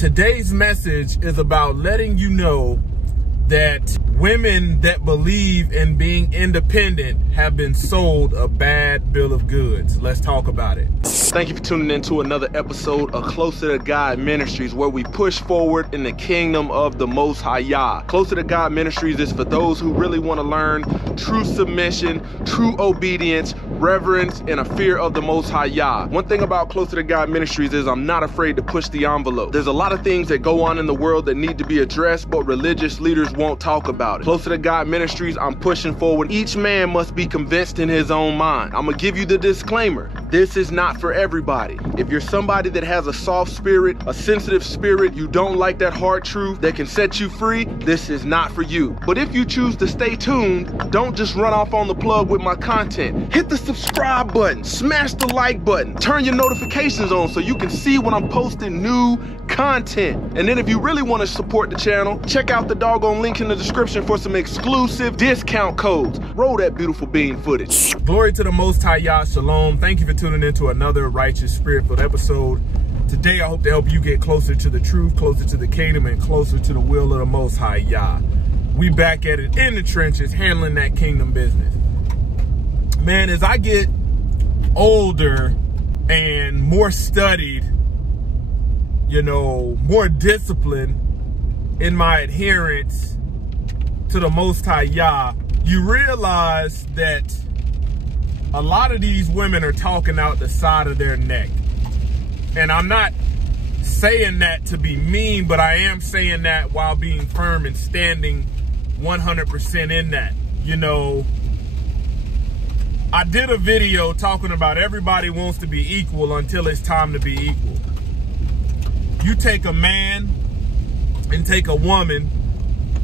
Today's message is about letting you know that women that believe in being independent have been sold a bad bill of goods. Let's talk about it. Thank you for tuning in to another episode of Closer to God Ministries, where we push forward in the kingdom of the Most High YAH. Closer to God Ministries is for those who really want to learn true submission, true obedience, reverence, and a fear of the Most High YAH. One thing about Closer to God Ministries is I'm not afraid to push the envelope. There's a lot of things that go on in the world that need to be addressed, but religious leaders won't talk about it. Closer to God Ministries, I'm pushing forward. Each man must be convinced in his own mind. I'm gonna give you the disclaimer. This is not for everybody. If you're somebody that has a soft spirit, a sensitive spirit, you don't like that hard truth that can set you free, this is not for you. But if you choose to stay tuned, don't just run off on the plug with my content. Hit the subscribe button, smash the like button, turn your notifications on so you can see when I'm posting new content. And then if you really want to support the channel, check out the doggone link in the description for some exclusive discount codes. Roll that beautiful bean footage. Glory to the Most High YAH. Shalom. Thank you for tuning in to another Righteous Spirit-filled episode. Today I hope to help you get closer to the truth, closer to the kingdom, and closer to the will of the Most High YAH. We back at it in the trenches, handling that kingdom business. Man, as I get older and more studied, you know, more disciplined in my adherence to the Most High YAH, you realize that a lot of these women are talking out the side of their neck. And I'm not saying that to be mean, but I am saying that while being firm and standing 100% in that. You know, I did a video talking about everybody wants to be equal until it's time to be equal. You take a man and take a woman,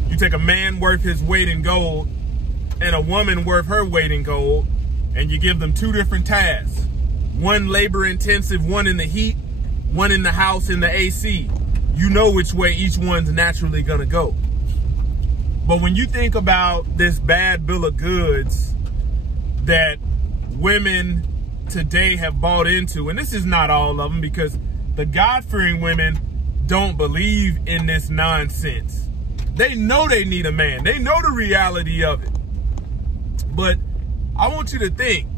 you take a man worth his weight in gold and a woman worth her weight in gold, and you give them two different tasks. One labor intensive, one in the heat, one in the house in the AC. You know which way each one's naturally gonna go. But when you think about this bad bill of goods that women today have bought into, and this is not all of them, because the God-fearing women don't believe in this nonsense. They know they need a man. They know the reality of it. But I want you to think.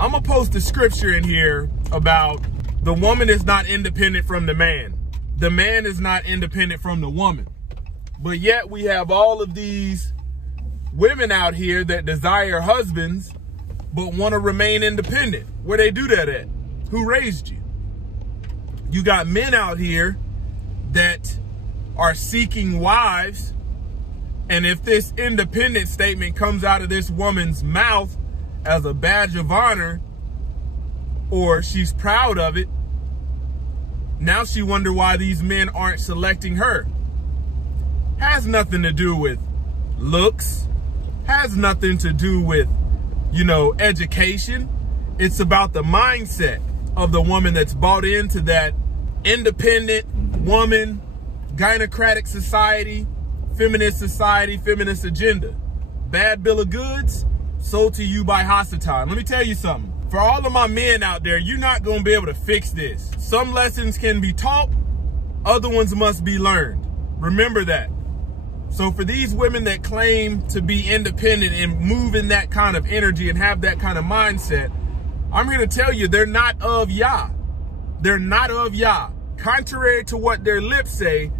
I'm going to post a scripture in here about the woman is not independent from the man. The man is not independent from the woman. But yet we have all of these women out here that desire husbands but want to remain independent. Where they do that at? Who raised you? You got men out here that are seeking wives, and if this independent statement comes out of this woman's mouth as a badge of honor, or she's proud of it, now she wonder why these men aren't selecting her. Has nothing to do with looks, has nothing to do with, you know, education. It's about the mindset of the woman that's bought into that independent woman, gynocratic society, feminist agenda. Bad bill of goods sold to you by Hasatan. Let me tell you something. For all of my men out there, you're not going to be able to fix this. Some lessons can be taught, other ones must be learned. Remember that. So for these women that claim to be independent and move in that kind of energy and have that kind of mindset, I'm here to tell you they're not of YAH. They're not of YAH. Contrary to what their lips say,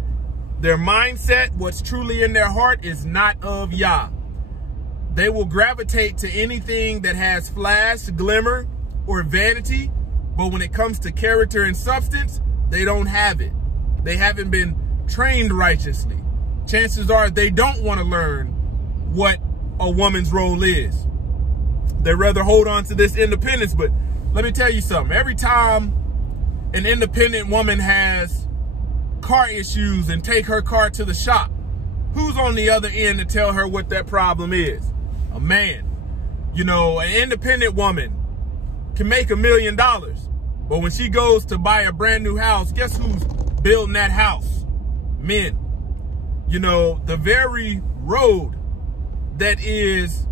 their mindset, what's truly in their heart, is not of YAH. They will gravitate to anything that has flash, glimmer, or vanity, but when it comes to character and substance, they don't have it. They haven't been trained righteously. Chances are they don't want to learn what a woman's role is. They rather hold on to this independence. But let me tell you something. Every time an independent woman has car issues and take her car to the shop, who's on the other end to tell her what that problem is? A man. You know, an independent woman can make $1 million, but when she goes to buy a brand new house, guess who's building that house? Men. You know, the very road that is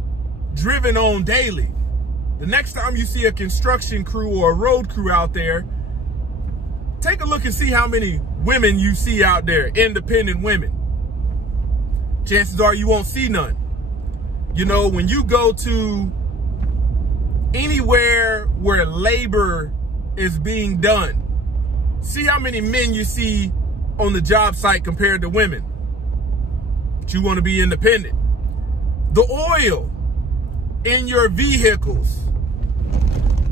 driven on daily. The next time you see a construction crew or a road crew out there, take a look and see how many women you see out there, independent women. Chances are you won't see none. You know, when you go to anywhere where labor is being done, see how many men you see on the job site compared to women. But you want to be independent. The oil in your vehicles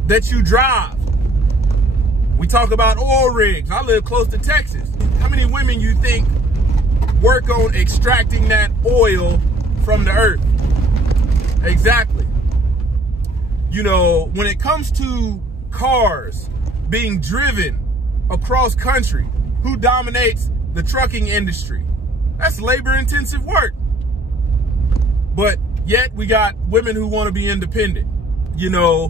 that you drive. We talk about oil rigs. I live close to Texas. How many women you think work on extracting that oil from the earth? Exactly. You know, when it comes to cars being driven across country, who dominates the trucking industry? That's labor-intensive work. But yet we got women who want to be independent. You know,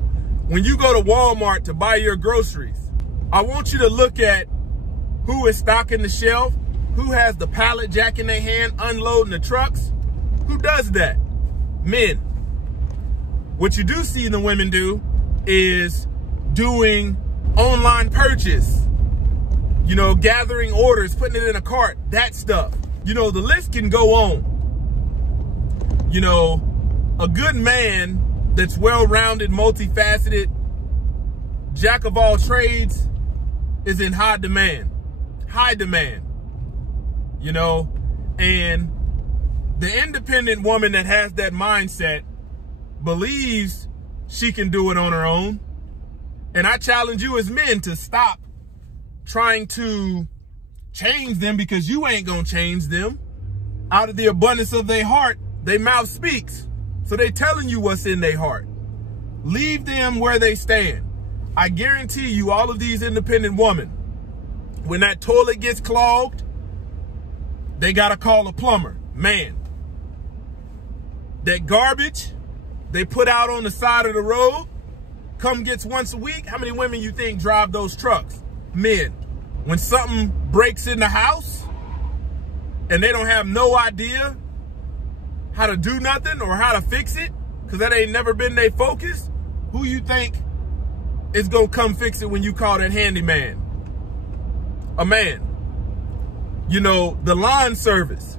when you go to Walmart to buy your groceries, I want you to look at who is stocking the shelf, who has the pallet jack in their hand, unloading the trucks. Who does that? Men. What you do see the women do is doing online purchase, you know, gathering orders, putting it in a cart, that stuff. You know, the list can go on. You know, a good man that's well-rounded, multifaceted, jack of all trades is in high demand. High demand. You know, and the independent woman that has that mindset believes she can do it on her own. And I challenge you as men to stop trying to change them, because you ain't gonna change them. Out of the abundance of their heart, their mouth speaks. So they telling you what's in their heart. Leave them where they stand. I guarantee you, all of these independent women, when that toilet gets clogged, they gotta call a plumber. Man, that garbage they put out on the side of the road, come gets once a week. How many women you think drive those trucks? Men. When something breaks in the house and they don't have no idea how to do nothing or how to fix it, because that ain't never been their focus, who you think is gonna come fix it when you call that handyman? A man. You know, the lawn service.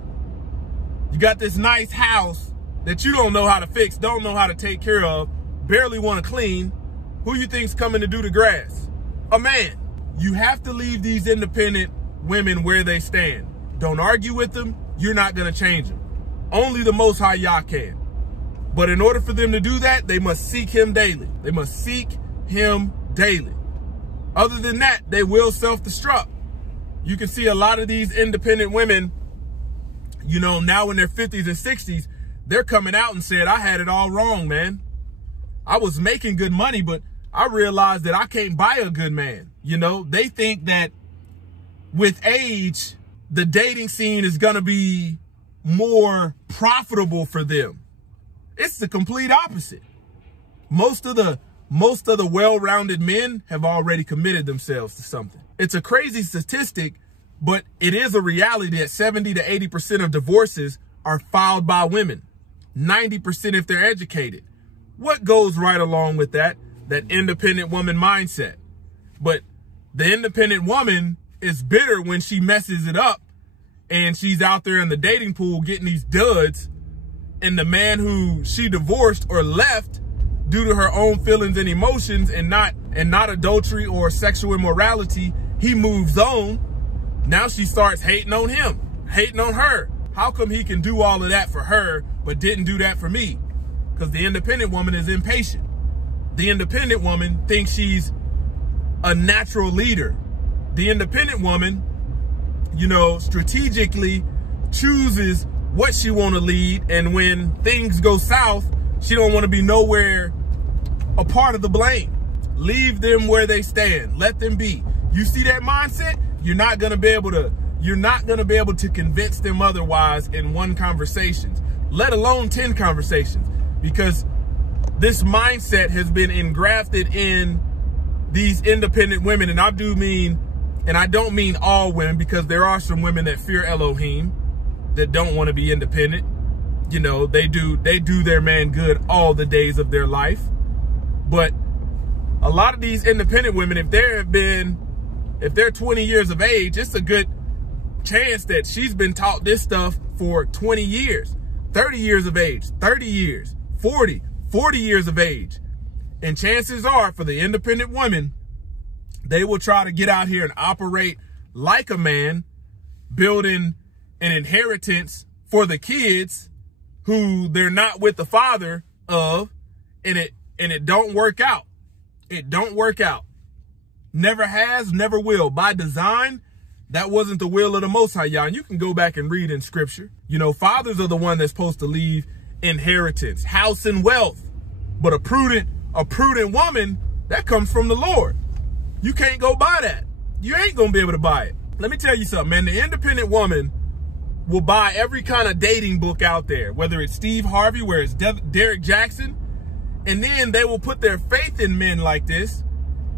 You got this nice house that you don't know how to fix, don't know how to take care of, barely want to clean. Who you think's coming to do the grass? A man. You have to leave these independent women where they stand. Don't argue with them. You're not going to change them. Only the Most High YAH can. But in order for them to do that, they must seek him daily. They must seek him daily. Other than that, they will self-destruct. You can see a lot of these independent women, you know, now in their 50s and 60s, they're coming out and said, I had it all wrong, man. I was making good money, but I realized that I can't buy a good man. You know, they think that with age, the dating scene is going to be more profitable for them. It's the complete opposite. Most of the well-rounded men have already committed themselves to something. It's a crazy statistic, but it is a reality that 70 to 80% of divorces are filed by women. 90% if they're educated. What goes right along with that? That independent woman mindset. But the independent woman is bitter when she messes it up and she's out there in the dating pool getting these duds, and the man who she divorced or left due to her own feelings and emotions and not adultery or sexual immorality, he moves on. Now she starts hating on him, hating on her. How come he can do all of that for her but didn't do that for me? Because the independent woman is impatient. The independent woman thinks she's a natural leader. The independent woman, you know, strategically chooses what she want to lead, and when things go south, she don't want to be nowhere a part of the blame. Leave them where they stand. Let them be. You see that mindset? You're not going to be able to convince them otherwise in one conversation, let alone 10 conversations, because this mindset has been engrafted in these independent women. And I don't mean all women, because there are some women that fear Elohim that don't want to be independent. You know, they do their man good all the days of their life. But a lot of these independent women, if there have been if they're 20 years of age, it's a good chance that she's been taught this stuff for 20 years, 30 years of age, 30 years, 40 years of age. And chances are for the independent women, they will try to get out here and operate like a man, building an inheritance for the kids who they're not with the father of, and it don't work out. It don't work out. Never has, never will. By design, that wasn't the will of the Most High Yah. And you can go back and read in scripture. You know, fathers are the one that's supposed to leave inheritance, house and wealth. But a prudent woman, that comes from the Lord. You can't go buy that. You ain't gonna be able to buy it. Let me tell you something, man. The independent woman will buy every kind of dating book out there, whether it's Steve Harvey, where it's Derek Jackson, and then they will put their faith in men like this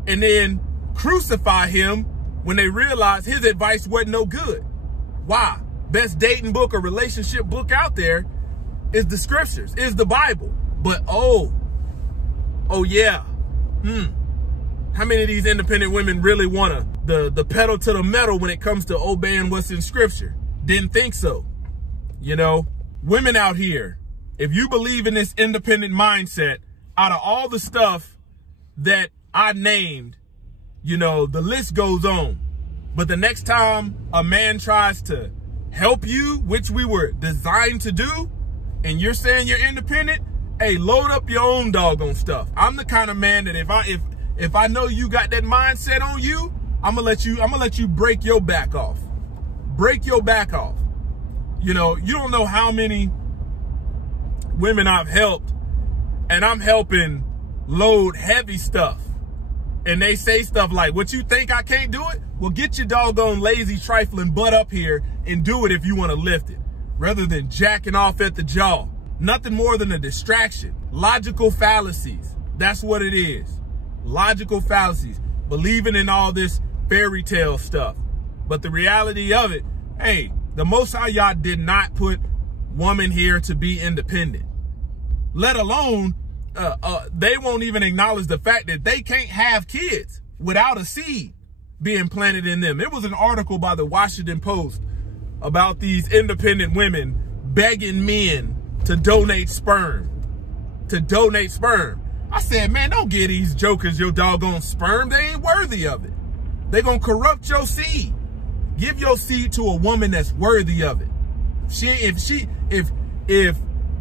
and then crucify him when they realize his advice wasn't no good. Why? Best dating book or relationship book out there is the scriptures, is the Bible. But oh yeah, how many of these independent women really want the pedal to the metal when it comes to obeying what's in scripture? Didn't think so. You know, women out here, if you believe in this independent mindset, out of all the stuff that I named, you know, the list goes on. But the next time a man tries to help you, which we were designed to do, and you're saying you're independent, hey, load up your own doggone stuff. I'm the kind of man that if I know you got that mindset on you, I'm gonna let you break your back off. Break your back off. You know, you don't know how many women I've helped, and I'm helping load heavy stuff. And they say stuff like, what, you think I can't do it? Well, get your doggone lazy trifling butt up here and do it if you want to lift it, rather than jacking off at the jaw. Nothing more than a distraction. Logical fallacies. That's what it is. Logical fallacies. Believing in all this fairy tale stuff. But the reality of it, hey, the Most High Yah did not put woman here to be independent. Let alone, they won't even acknowledge the fact that they can't have kids without a seed being planted in them. It was an article by the Washington Post about these independent women begging men to donate sperm. I said, man, don't give these jokers your doggone sperm. They ain't worthy of it. They're going to corrupt your seed. Give your seed to a woman that's worthy of it. If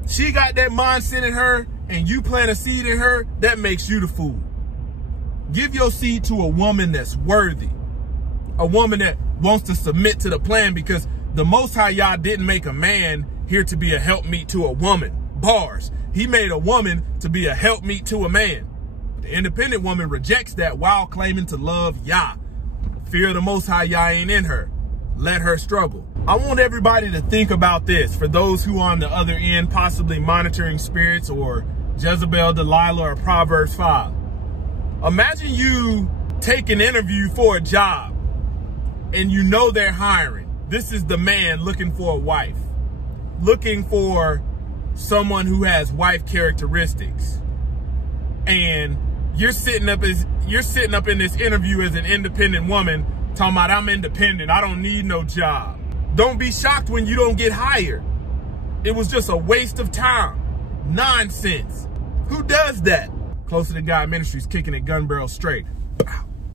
she got that mindset in her and you plant a seed in her, that makes you the fool. Give your seed to a woman that's worthy. A woman that wants to submit to the plan, because the Most High Yah didn't make a man here to be a helpmeet to a woman. Bars. He made a woman to be a helpmeet to a man. The independent woman rejects that while claiming to love Yah. Fear of the Most High Yah ain't in her. Let her struggle. I want everybody to think about this. For those who are on the other end, possibly monitoring spirits or Jezebel, Delilah, or Proverbs 5. Imagine you take an interview for a job and you know they're hiring. This is the man looking for a wife, looking for someone who has wife characteristics. And you're sitting up in this interview as an independent woman talking about, I'm independent, I don't need no job. Don't be shocked when you don't get hired. It was just a waste of time. Nonsense. Who does that? Closer to God Ministries, kicking it gun barrel straight. Pow.